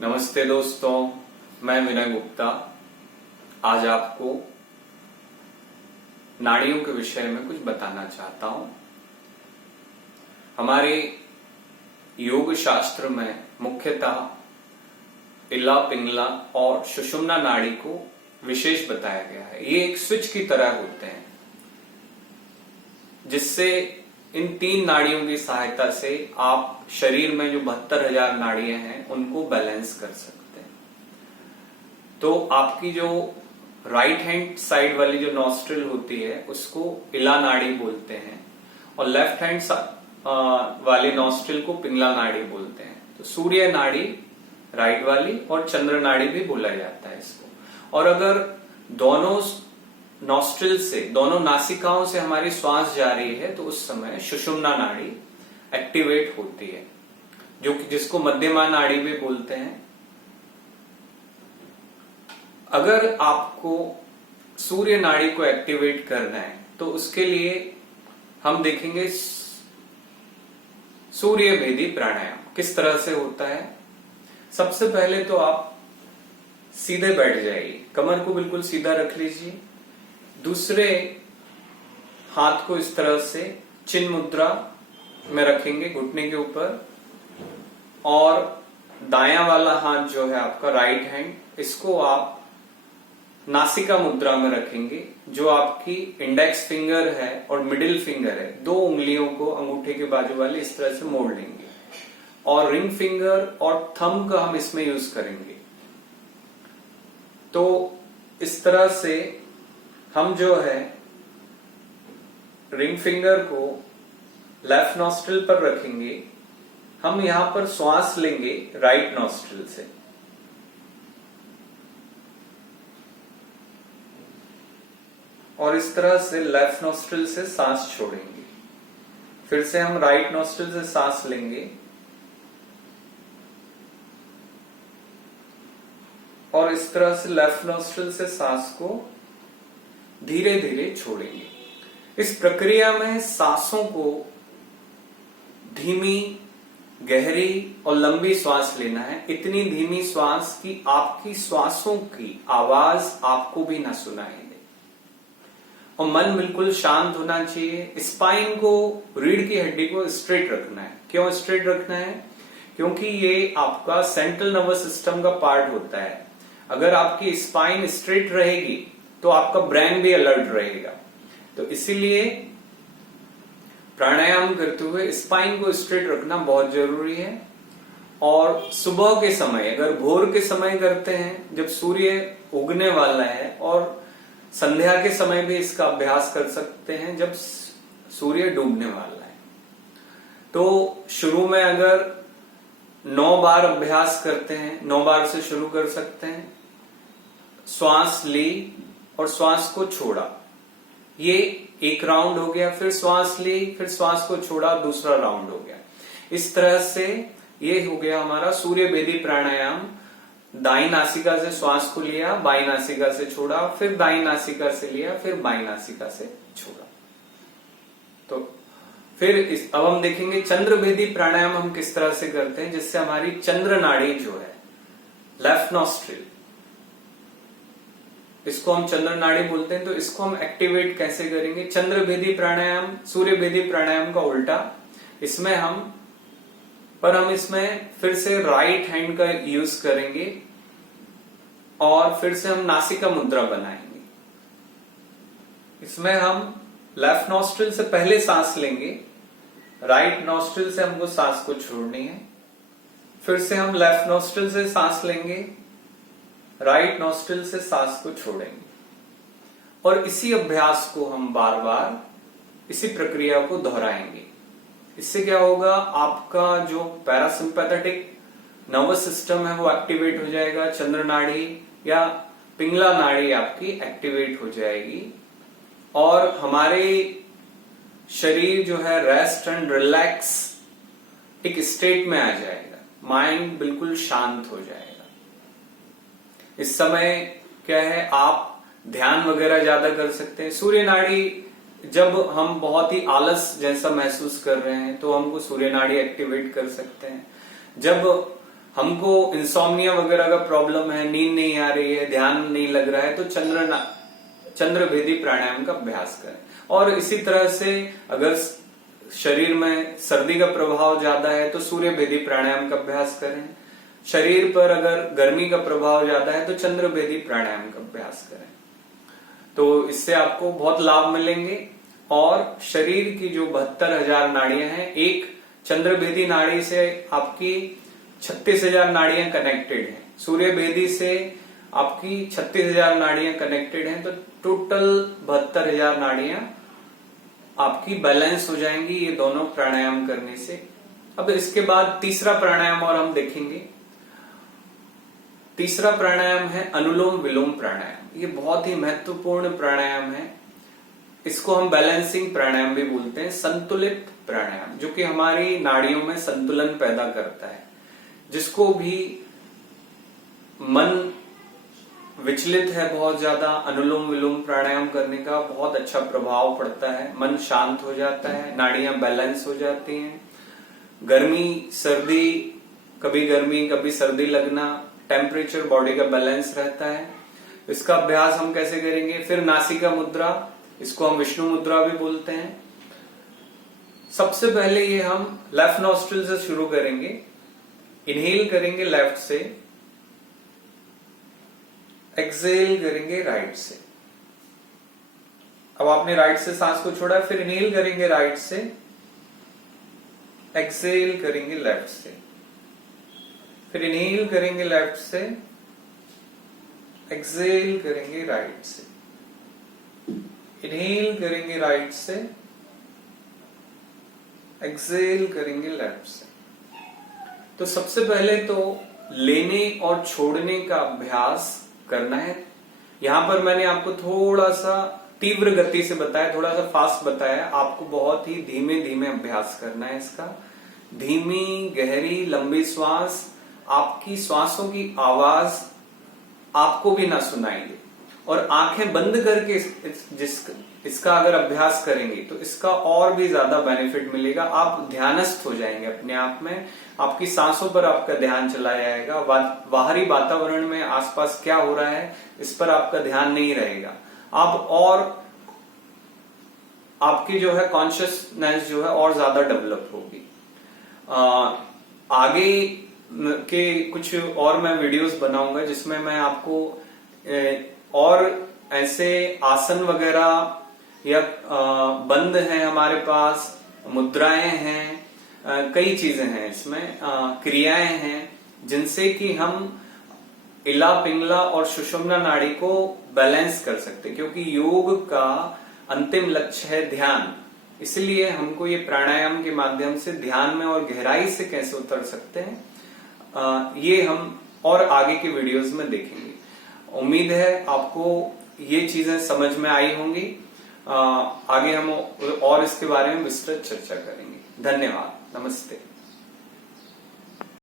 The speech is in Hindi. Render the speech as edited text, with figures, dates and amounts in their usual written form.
नमस्ते दोस्तों, मैं विनय गुप्ता आज आपको नाड़ियों के विषय में कुछ बताना चाहता हूं। हमारे योग शास्त्र में मुख्यतः इला, पिंगला और सुषुम्ना नाड़ी को विशेष बताया गया है। ये एक स्विच की तरह होते हैं जिससे इन तीन नाड़ियों की सहायता से आप शरीर में जो 72,000 नाड़ियां हैं उनको बैलेंस कर सकते हैं। तो आपकी जो राइट हैंड साइड वाली जो नॉस्ट्रिल होती है उसको इला नाड़ी बोलते हैं और लेफ्ट हैंड वाली नॉस्ट्रिल को पिंगला नाड़ी बोलते हैं। तो सूर्य नाड़ी राइट वाली और चंद्र नाड़ी भी बोला जाता है इसको। और अगर दोनों नॉस्ट्रिल से, दोनों नासिकाओं से हमारी श्वास जा रही है तो उस समय सुषुम्ना नाड़ी एक्टिवेट होती है, जो कि जिसको मध्यमा नाड़ी भी बोलते हैं। अगर आपको सूर्य नाड़ी को एक्टिवेट करना है तो उसके लिए हम देखेंगे सूर्य भेदी प्राणायाम किस तरह से होता है। सबसे पहले तो आप सीधे बैठ जाइए, कमर को बिल्कुल सीधा रख लीजिए। दूसरे हाथ को इस तरह से चिन्ह मुद्रा में रखेंगे घुटने के ऊपर, और दायां वाला हाथ जो है आपका राइट हैंड, इसको आप नासिका मुद्रा में रखेंगे। जो आपकी इंडेक्स फिंगर है और मिडिल फिंगर है, दो उंगलियों को अंगूठे के बाजू वाले इस तरह से मोड़ लेंगे और रिंग फिंगर और थंब का हम इसमें यूज करेंगे। तो इस तरह से हम जो है रिंग फिंगर को लेफ्ट नॉस्ट्रिल पर रखेंगे। हम यहां पर श्वास लेंगे राइट नॉस्ट्रिल से, और इस तरह से लेफ्ट नॉस्ट्रिल से सांस छोड़ेंगे। फिर से हम राइट नॉस्ट्रिल से सांस लेंगे और इस तरह से लेफ्ट नॉस्ट्रिल से सांस को धीरे धीरे छोड़ेंगे। इस प्रक्रिया में सांसों को धीमी, गहरी और लंबी श्वास लेना है। इतनी धीमी श्वास कि आपकी श्वासों की आवाज आपको भी ना सुनाई दे, और मन बिल्कुल शांत होना चाहिए। स्पाइन को, रीढ़ की हड्डी को स्ट्रेट रखना है। क्यों स्ट्रेट रखना है? क्योंकि ये आपका सेंट्रल नर्वस सिस्टम का पार्ट होता है। अगर आपकी स्पाइन स्ट्रेट रहेगी तो आपका ब्रेन भी अलर्ट रहेगा। तो इसीलिए प्राणायाम करते हुए स्पाइन को स्ट्रेट रखना बहुत जरूरी है। और सुबह के समय, अगर भोर के समय करते हैं जब सूर्य उगने वाला है, और संध्या के समय भी इसका अभ्यास कर सकते हैं जब सूर्य डूबने वाला है। तो शुरू में अगर 9 बार अभ्यास करते हैं, 9 बार से शुरू कर सकते हैं। श्वास ली और श्वास को छोड़ा, ये एक राउंड हो गया। फिर श्वास ली, फिर श्वास को छोड़ा, दूसरा राउंड हो गया। इस तरह से ये हो गया हमारा सूर्य भेदी प्राणायाम। दाई नासिका से श्वास को लिया, बाई नासिका से छोड़ा, फिर दाई नासिका से लिया, फिर बाई नासिका से छोड़ा। तो फिर अब हम देखेंगे चंद्र भेदी प्राणायाम हम किस तरह से करते हैं, जिससे हमारी चंद्र नाड़ी जो है लेफ्ट नॉस्ट्रिल, इसको हम चंद्र नाड़ी बोलते हैं। तो इसको हम एक्टिवेट कैसे करेंगे? चंद्र भेदी प्राणायाम सूर्य भेदी प्राणायाम का उल्टा। इसमें हम फिर से राइट हैंड का यूज करेंगे और फिर से हम नासिका मुद्रा बनाएंगे। इसमें हम लेफ्ट नॉस्ट्रिल से पहले सांस लेंगे, राइट नॉस्ट्रिल से हमको सांस को छोड़नी है। फिर से हम लेफ्ट नॉस्ट्रिल से सांस लेंगे, राइट नॉस्ट्रिल से सांस को छोड़ेंगे। और इसी अभ्यास को हम बार बार इसी प्रक्रिया को दोहराएंगे। इससे क्या होगा, आपका जो पैरासिम्पैथेटिक नर्वस सिस्टम है वो एक्टिवेट हो जाएगा। चंद्र नाड़ी या पिंगला नाड़ी आपकी एक्टिवेट हो जाएगी और हमारे शरीर जो है रेस्ट एंड रिलैक्स एक स्टेट में आ जाएगा। माइंड बिल्कुल शांत हो जाएगा। इस समय क्या है, आप ध्यान वगैरह ज्यादा कर सकते हैं। सूर्य नाड़ी, जब हम बहुत ही आलस जैसा महसूस कर रहे हैं तो हमको सूर्य नाड़ी एक्टिवेट कर सकते हैं। जब हमको इंसोम्निया वगैरह का प्रॉब्लम है, नींद नहीं आ रही है, ध्यान नहीं लग रहा है, तो चंद्रभेदी प्राणायाम का अभ्यास करें। और इसी तरह से अगर शरीर में सर्दी का प्रभाव ज्यादा है तो सूर्यभेदी प्राणायाम का अभ्यास करें। शरीर पर अगर गर्मी का प्रभाव ज्यादा है तो चंद्रभेदी प्राणायाम का अभ्यास करें। तो इससे आपको बहुत लाभ मिलेंगे। और शरीर की जो 72,000 नाड़ियां हैं, एक चंद्रभेदी नाड़ी से आपकी 36,000 नाड़ियां कनेक्टेड हैं, सूर्यभेदी से आपकी 36,000 नाड़ियां कनेक्टेड हैं, तो टोटल 72,000 नाड़ियां आपकी बैलेंस हो जाएंगी ये दोनों प्राणायाम करने से। अब इसके बाद तीसरा प्राणायाम और हम देखेंगे। तीसरा प्राणायाम है अनुलोम विलोम प्राणायाम। ये बहुत ही महत्वपूर्ण प्राणायाम है। इसको हम बैलेंसिंग प्राणायाम भी बोलते हैं, संतुलित प्राणायाम, जो कि हमारी नाड़ियों में संतुलन पैदा करता है। जिसको भी मन विचलित है बहुत ज्यादा, अनुलोम विलोम प्राणायाम करने का बहुत अच्छा प्रभाव पड़ता है, मन शांत हो जाता है, नाड़ियां बैलेंस हो जाती हैं। गर्मी सर्दी, कभी गर्मी कभी सर्दी लगना, टेम्परेचर बॉडी का बैलेंस रहता है। इसका अभ्यास हम कैसे करेंगे? फिर नासिका मुद्रा, इसको हम विष्णु मुद्रा भी बोलते हैं। सबसे पहले ये हम लेफ्ट नॉस्ट्रिल से शुरू करेंगे। इनहेल करेंगे लेफ्ट से, एक्सेल करेंगे राइट से। अब आपने राइट से सांस को छोड़ा, फिर इनहेल करेंगे राइट से, एक्सेल करेंगे लेफ्ट से, फिर इनहेल करेंगे लेफ्ट से, एक्सेल करेंगे राइट से, इनहेल करेंगे राइट से, एक्सेल करेंगे लेफ्ट से। तो सबसे पहले तो लेने और छोड़ने का अभ्यास करना है। यहां पर मैंने आपको थोड़ा सा तीव्र गति से बताया, थोड़ा सा फास्ट बताया। आपको बहुत ही धीमे धीमे अभ्यास करना है इसका। धीमी गहरी लंबी श्वास, आपकी श्वासों की आवाज आपको भी ना सुनाई दे, और आंखें बंद करके इसका अगर अभ्यास करेंगे तो इसका और भी ज्यादा बेनिफिट मिलेगा। आप ध्यानस्थ हो जाएंगे अपने आप में, आपकी सांसों पर आपका ध्यान चला जाएगा। बाहरी वातावरण में आसपास क्या हो रहा है इस पर आपका ध्यान नहीं रहेगा। आप और आपकी जो है कॉन्शियसनेस जो है और ज्यादा डेवलप होगी। आगे के कुछ और मैं वीडियोस बनाऊंगा जिसमें मैं आपको और ऐसे आसन वगैरह या बंद है हमारे पास, मुद्राएं हैं, कई चीजें हैं इसमें, क्रियाएं हैं जिनसे कि हम इला पिंगला और सुषुम्ना नाड़ी को बैलेंस कर सकते हैं। क्योंकि योग का अंतिम लक्ष्य है ध्यान, इसलिए हमको ये प्राणायाम के माध्यम से ध्यान में और गहराई से कैसे उतर सकते हैं ये हम और आगे के वीडियोस में देखेंगे। उम्मीद है आपको ये चीजें समझ में आई होंगी। आगे हम और इसके बारे में विस्तृत चर्चा करेंगे। धन्यवाद, नमस्ते।